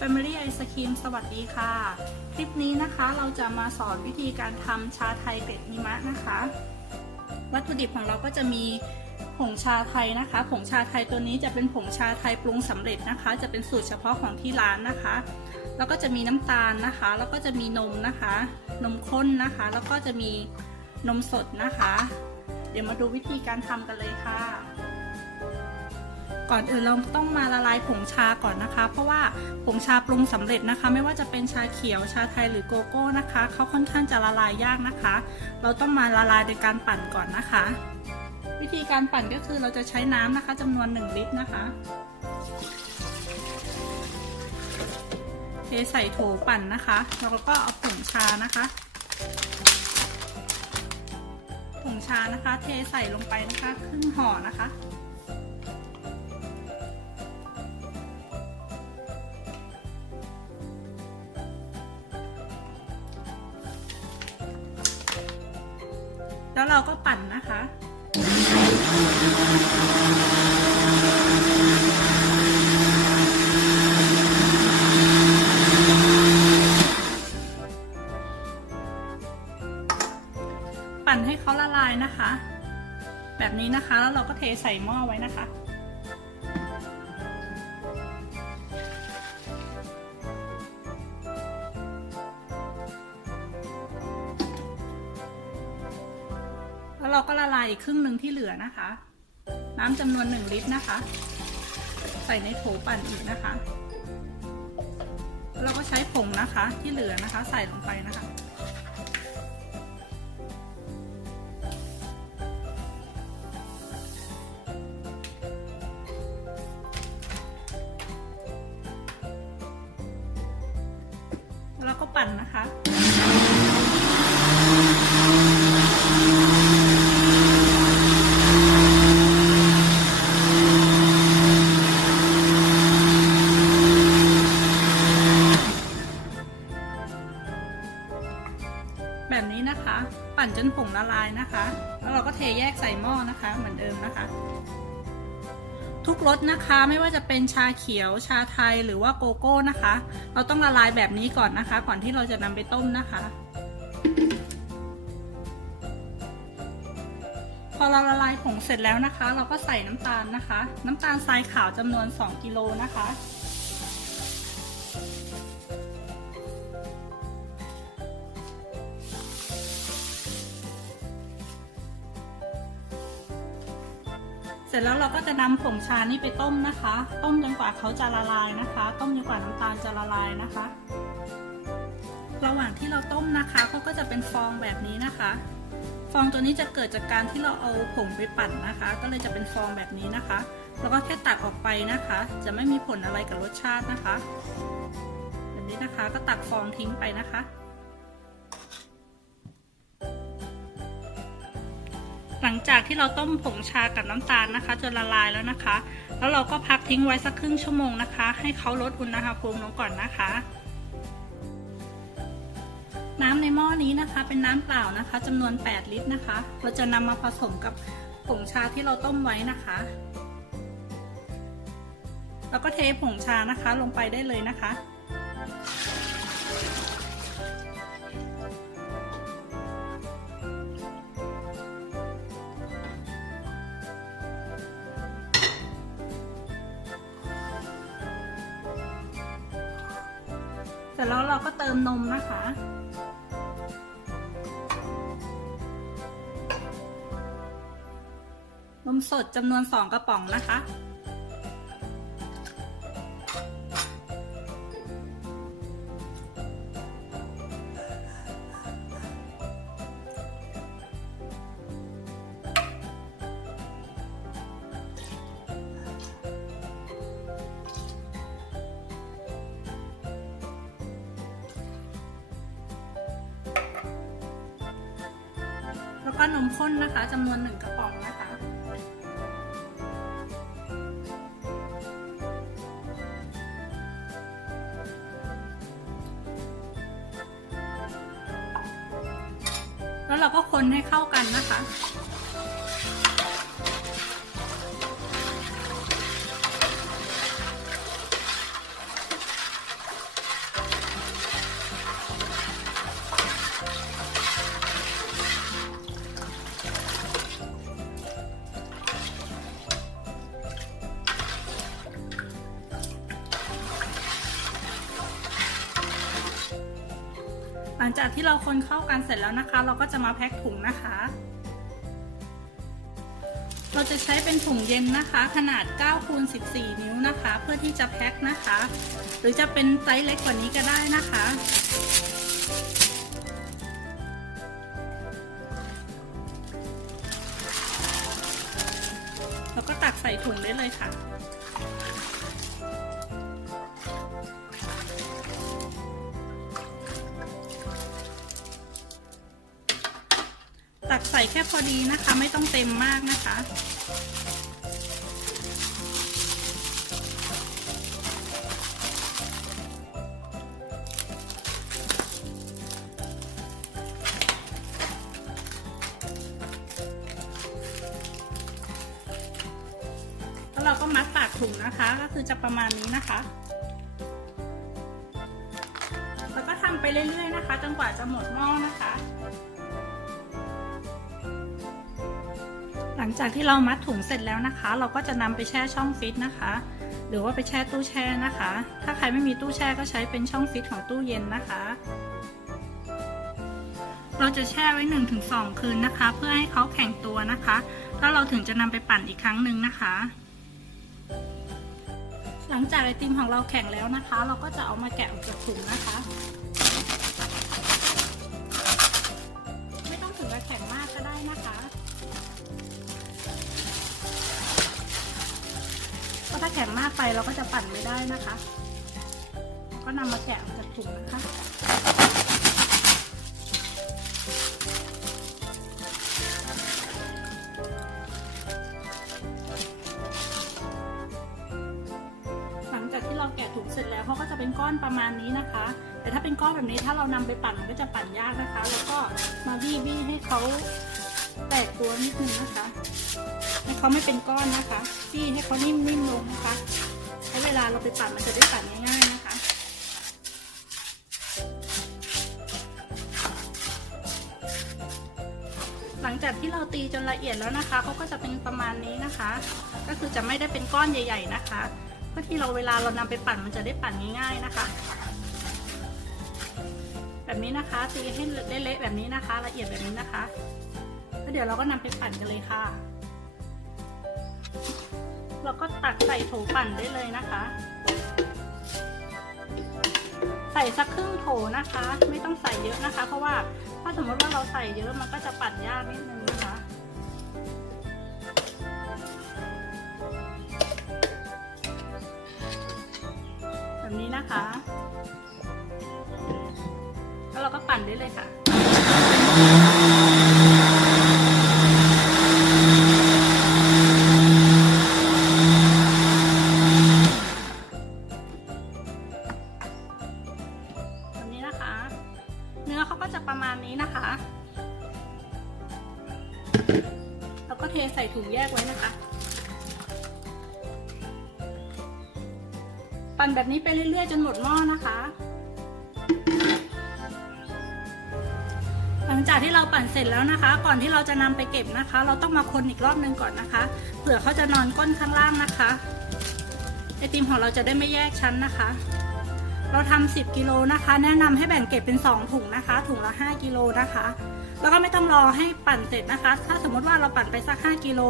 Family Ice Cream สวัสดีค่ะ คลิปนี้นะคะเราจะมาสอนวิธีการทำชาไทยเกล็ดหิมะนะคะ วัตถุดิบของเราก็จะมีผงชาไทยนะคะ ผงชาไทยตัวนี้จะเป็นผงชาไทยปรุงสำเร็จนะคะ จะเป็นสูตรเฉพาะของที่ร้านนะคะ แล้วก็จะมีน้ำตาลนะคะ แล้วก็จะมีนมนะคะ นมข้นนะคะ แล้วก็จะมีนมสดนะคะ เดี๋ยวมาดูวิธีการทำกันเลยค่ะ ก่อนอื่นเราต้องมาละลายผงชาก่อนนะคะ เพราะว่าผงชาปรุงสำเร็จนะคะ ไม่ว่าจะเป็นชาเขียวชาไทยหรือโกโก้นะคะเขาค่อนข้างจะละลายยากนะคะ เราต้องมาละลายโดยการปั่นก่อนนะคะ วิธีการปั่นก็คือเราจะใช้น้ำนะคะจำนวน 1 ลิตรนะคะเทใส่โถปั่นนะคะแล้วก็เอาผงชานะคะผงชานะคะ เทใส่ลงไปนะคะ ครึ่งห่อนะคะ แล้วเราก็ปั่นนะคะปั่นให้เขาละลายนะคะ แบบนี้นะคะแล้วเราก็เทใส่หม้อไว้นะคะ แล้วเราก็ละลายอีกครึ่งหนึ่งที่เหลือนะคะ น้ำจำนวนหนึ่งลิตรนะคะ ใส่ในโถปั่นอีกนะคะ เราก็ใช้ผงนะคะที่เหลือนะคะ ใส่ลงไปนะคะแล้วก็ปั่นนะคะ ปั่นจนผงละลายนะคะ แล้วเราก็เทแยกใส่หม้อนะคะ เหมือนเดิมนะคะ ทุกรสนะคะไม่ว่าจะเป็นชาเขียว ชาไทยหรือว่าโกโก้นะคะ เราต้องละลายแบบนี้ก่อนนะคะ ก่อนที่เราจะนำไปต้มนะคะ พอเราละลายผงเสร็จแล้วนะคะ เราก็ใส่น้ำตาลนะคะ น้ำตาลทรายขาวจำนวน 2 กิโลนะคะ เสร็จแล้วเราก็จะนำผงชานี่ไปต้มนะคะ ต้มจนกว่าเขาจะละลายนะคะ ต้มจนกว่าน้ำตาลจะละลายนะคะ ระหว่างที่เราต้มนะคะเขาก็จะเป็นฟองแบบนี้นะคะ ฟองตัวนี้จะเกิดจากการที่เราเอาผงไปปั่นนะคะ ก็เลยจะเป็นฟองแบบนี้นะคะ แล้วก็แค่ตักออกไปนะคะ จะไม่มีผลอะไรกับรสชาตินะคะ แบบนี้นะคะก็ตักฟองทิ้งไปนะคะ หลังจากที่เราต้มผงชากับน้ำตาลนะคะ จนละลายแล้วนะคะ แล้วเราก็พักทิ้งไว้สักครึ่งชั่วโมงนะคะ ให้เขาลดอุณหภูมิลงก่อนนะคะ น้ำในหม้อนี้นะคะ เป็นน้ำเปล่านะคะจำนวน 8 ลิตรนะคะ เราจะนำมาผสมกับผงชาที่เราต้มไว้นะคะ แล้วก็เทผงชานะคะลงไปได้เลยนะคะ ร็จแล้วเราก็เติมนมนะคะ นมสดจำนวน 2 กระป๋องนะคะ ก็นมข้นนะคะจำนวนหนึ่งกระป๋องนะคะ แล้วเราก็คนให้เข้ากันนะคะ หลังจากที่เราคนเข้ากันเสร็จแล้วนะคะ เราก็จะมาแพ็คถุงนะคะ เราจะใช้เป็นถุงเย็นนะคะ ขนาด9คูณ14 นิ้วนะคะ เพื่อที่จะแพ็คนะคะ หรือจะเป็นไซส์เล็กกว่านี้ก็ได้นะคะแล้วก็ตักใส่ถุงได้เลยค่ะ กใส่แค่พอดีนะคะ ไม่ต้องเต็มมากนะคะ แล้วเราก็มัดปากถุงนะคะ ก็คือจะประมาณนี้นะคะ แล้วก็ทำไปเรื่อยๆนะคะ จนกว่าจะหมดหม้อนะคะ หลังจากที่เรามัดถุงเสร็จแล้วนะคะ เราก็จะนำไปแช่ช่องฟิตนะคะ หรือว่าไปแช่ตู้แช่นะคะ ถ้าใครไม่มีตู้แช่ก็ใช้เป็นช่องฟิตของตู้เย็นนะคะ เราจะแช่ไว้ 1-2 คืนนะคะ เพื่อให้เขาแข็งตัวนะคะ แล้วเราถึงจะนำไปปั่นอีกครั้งหนึ่งนะคะหลังจากไอติมของเราแข็งแล้วนะคะ เราก็จะเอามาแกะออกจากถุงนะคะ แข็งมากไปเราก็จะปั่นไม่ได้นะคะ ก็นำมาแกะออกจากถุงนะคะหลังจากที่เราแกะถุงเสร็จแล้วเขาก็จะเป็นก้อนประมาณนี้นะคะ แต่ถ้าเป็นก้อนแบบนี้ถ้าเรานำไปปั่นมันก็จะปั่นยากนะคะ แล้วก็มาบี้บี้ให้เขาแตกตัวนิดนึงนะคะ ให้เขาไม่เป็นก้อนนะคะบี้ให้เขานิ่มๆลงนะคะ ใช้เวลาเราไปปั่นมันจะได้ปั่นง่ายๆนะคะหลังจากที่เราตีจนละเอียดแล้วนะคะเขาก็จะเป็นประมาณนี้นะคะ ก็คือจะไม่ได้เป็นก้อนใหญ่ ๆนะคะ เพื่อที่เราเวลาเรานำไปปั่นมันจะได้ปั่นง่ายๆนะคะ แบบนี้นะคะตีให้เละๆแบบนี้นะคะ ละเอียดแบบนี้นะคะแล้วเดี๋ยวเราก็นำไปปั่นกันเลยค่ะ เราก็ตักใส่โถปั่นได้เลยนะคะ ใส่สักครึ่งโถนะคะ ไม่ต้องใส่เยอะนะคะ เพราะว่าถ้าสมมติว่าเราใส่เยอะมันก็จะปั่นยากนิดนึงนะคะแบบนี้นะคะ แล้วเราก็ปั่นได้เลยค่ะ เทใส่ถุงแยกไว้นะคะ ปั่นแบบนี้ไปเรื่อยๆ จนหมดหม้อนะคะ หลังจากที่เราปั่นเสร็จแล้วนะคะ ก่อนที่เราจะนำไปเก็บนะคะ เราต้องมาคนอีกรอบนึงก่อนนะคะเผื่อเขาจะนอนก้นข้างล่างนะคะไอติมของเราจะได้ไม่แยกชั้นนะคะ เราทำ10กิโลนะคะ แนะนำให้แบ่งเก็บเป็น 2 ถุงนะคะ ถุงละ 5กิโลนะคะ แล้วก็ไม่ต้องรอให้ปั่นเสร็จนะคะ ถ้าสมมติว่าเราปั่นไปสัก 5กิโล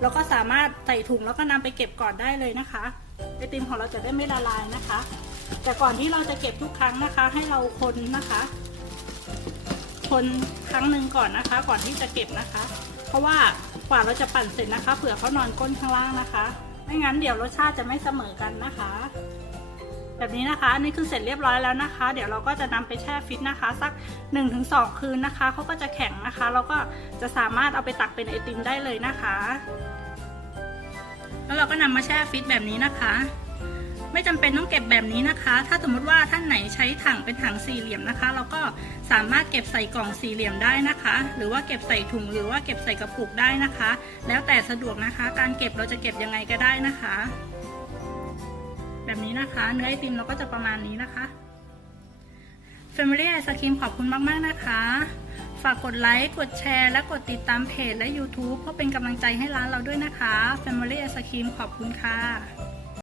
เราก็สามารถใส่ถุงแล้วก็นำไปเก็บก่อนได้เลยนะคะไอติมของเราจะได้ไม่ละลายนะคะ แต่ก่อนที่เราจะเก็บทุกครั้งนะคะ ให้เราคนนะคะ คนครั้งหนึ่งก่อนนะคะ ก่อนที่จะเก็บนะคะ เพราะว่ากว่าเราจะปั่นเสร็จนะคะ เผื่อเขานอนก้นข้างล่างนะคะ ไม่งั้นเดี๋ยวรสชาติจะไม่เสมอกันนะคะ แบบนี้นะคะอันนี่คือเสร็จเรียบร้อยแล้วนะคะ เดี๋ยวเราก็จะนำไปแช่ฟิตนะคะ สัก 1-2 คืนนะคะเขาก็จะแข็งนะคะแล้วก็จะสามารถเอาไปตักเป็นไอติมได้เลยนะคะ แล้วเราก็นำมาแช่ฟิตแบบนี้นะคะ ไม่จำเป็นต้องเก็บแบบนี้นะคะ ถ้าสมมติว่าท่านไหนใช้ถังเป็นถังสี่เหลี่ยมนะคะ เราก็สามารถเก็บใส่กล่องสี่เหลี่ยมได้นะคะ หรือว่าเก็บใส่ถุงหรือว่าเก็บใส่กระปุกได้นะคะ แล้วแต่สะดวกนะคะ การเก็บเราจะเก็บยังไงก็ได้นะคะ แบบนี้นะคะ เนื้อไอติมเราก็จะประมาณนี้นะคะ Family Ice Cream ขอบคุณมากๆนะคะ ฝากกดไลค์กดแชร์และกดติดตามเพจและ YouTube เพื่อเป็นกำลังใจให้ร้านเราด้วยนะคะ Family Ice Cream ขอบคุณค่ะ